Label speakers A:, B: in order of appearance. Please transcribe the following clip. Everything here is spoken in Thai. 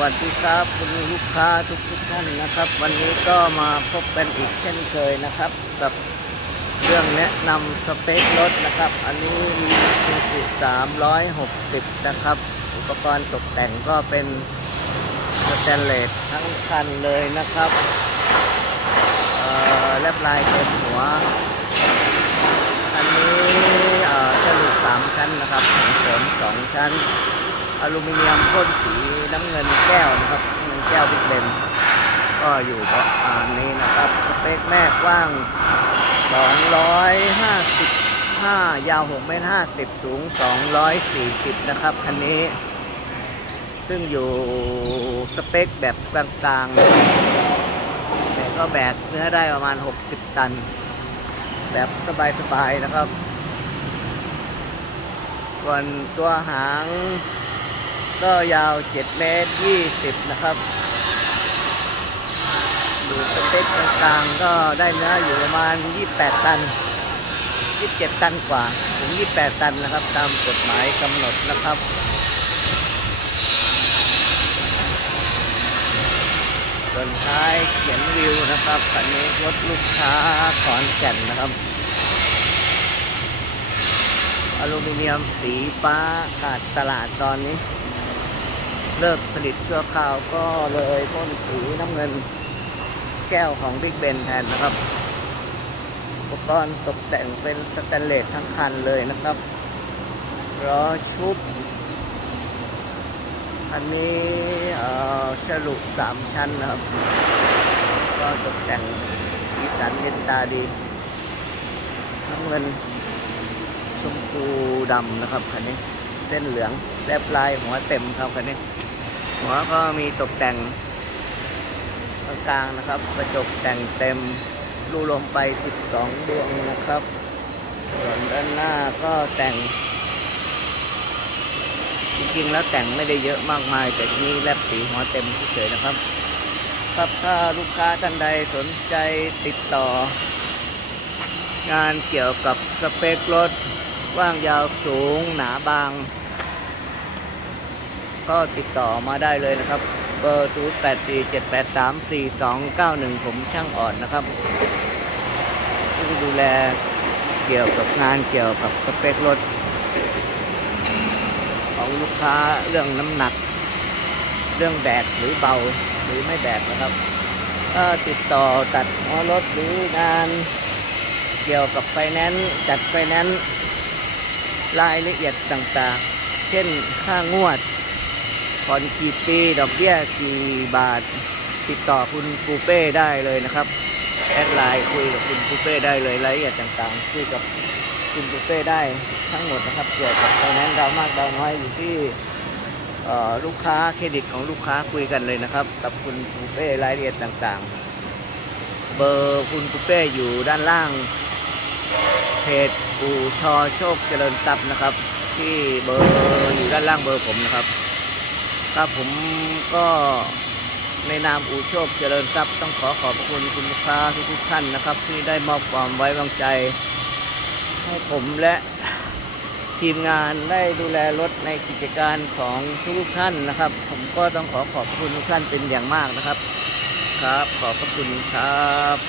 A: วัสดีครับคุณลูกค้าทุกทุกๆท่านนะครับ วันนี้ก็มาพบกันอีกเช่นเคยนะครับ กับเรื่องแนะนำสเปครถนะครับ อันนี้มีซูซู360 นะครับ อุปกรณ์ตกแต่งก็เป็นสแตนเลสทั้งคันเลยนะครับเอ่อแลบลายเต็มหัว อันนี้เอ่อฉลุสามชั้นนะครับเสริมสองชั้นอลูมิเนียมพ่นสี น้ำเงินแก้วนะครับน้ำเงินแก้วบิ๊กเบนก็อยู่ประมาณนี้นะครับสเปคแม่กว้าง 255 ยาว6เมตร50 สูง 240 นะครับคันนี้ ซึ่งอยู่สเปคแบบกลางๆแต่ก็แบกเนื้อได้ประมาณ 60 ตัน แบบสบายๆนะครับ ส่วนตัวหาง ก็ยาว 7 เมตร 20 นะครับ ดูสเปคกลางๆก็ได้เนื้ออยู่ประมาณ 28 ตัน 27 ตันกว่า ถึง 28 ตันนะครับ ตามกฎหมายกำหนดนะครับส่วนท้ายเขียนวิวนะครับคันนี้รถลูกค้าขอนแก่นนะครับ อลูมิเนียมสีฟ้าขาดตลาดตอนนี้ เลิกผลิตชั่วคราวก็เลยพ่นสีน้ำเงินแก้วของบิ๊กเบนแทนนะครับ อุปกรณ์ตกแต่งเป็นสแตนเลสทั้งคันเลยนะครับล้อชุบอันนี้เออฉลุสามชั้นนะครับ ก็ตกแต่งสีสันเย็นตาดีน้ำเงินชมพูดำนะครับคันนี้ เส้นเหลืองแลบลายหัวเต็มครับคันนี้ หัวก็มีตกแต่งกลางนะครับ กระจกแต่งเต็มรูลมไป 12 ดวงนะครับ ส่วนด้านหน้าก็แต่ง จริงๆแล้วแต่งไม่ได้เยอะมากมาย แต่นี้แลบสีหัวเต็มเฉยๆนะครับ ครับถ้าลูกค้าท่านใดสนใจติดต่อ งานเกี่ยวกับสเปครถว่างยาวสูงหนาบาง ก็ติดต่อมาได้เลยนะครับ เบอร์ 0 8 4 7 8 3 4 2 9 1 ผมช่างอ่อนนะครับที่ดูแลเกี่ยวกับงานเกี่ยวกับสเปครถ ของลูกค้าเรื่องน้ำหนัก เรื่องแบกหรือเบาหรือไม่แบกนะครับก็ติดต่อตัดหัวรถหรืองานเกี่ยวกับไฟแนนซ์จัดไฟแนนซ์รายละเอียดต่างๆ เช่นค่างวด ผ่อนกี่ปีดอกเบี้ยกี่บาท ติดต่อคุณปูเป้ได้เลยนะครับ แอดไลน์คุยกับคุณปูเป้ได้เลยรายละเอียดต่างๆคุยกับคุณปูเป้ได้ทั้งหมดนะครับเกี่ยวกับไฟแนนซ์ดาวมากดาวน้อยอยู่ที่ลูกค้าเครดิตของลูกค้าคุยกันเลยนะครับ กับคุณปูเป้รายละเอียดต่างๆ เบอร์คุณปูเป้อยู่ด้านล่าง เพจปูชอโชคเจริญทรัพย์นะครับ ที่เบอร์อยู่ด้านล่างเบอร์ผมนะครับ ครับผมก็ในนามอู่โชคเจริญทรัพย์ต้องขอขอบพระคุณคุณลูกค้าทุกๆท่านนะครับ ที่ได้มอบความไว้วางใจ ให้ผมและทีมงานได้ดูแลรถในกิจการของทุกท่านนะครับ ผมก็ต้องขอขอบคุณทุกท่านเป็นอย่างมากนะครับ ครับ ขอบพระคุณครับ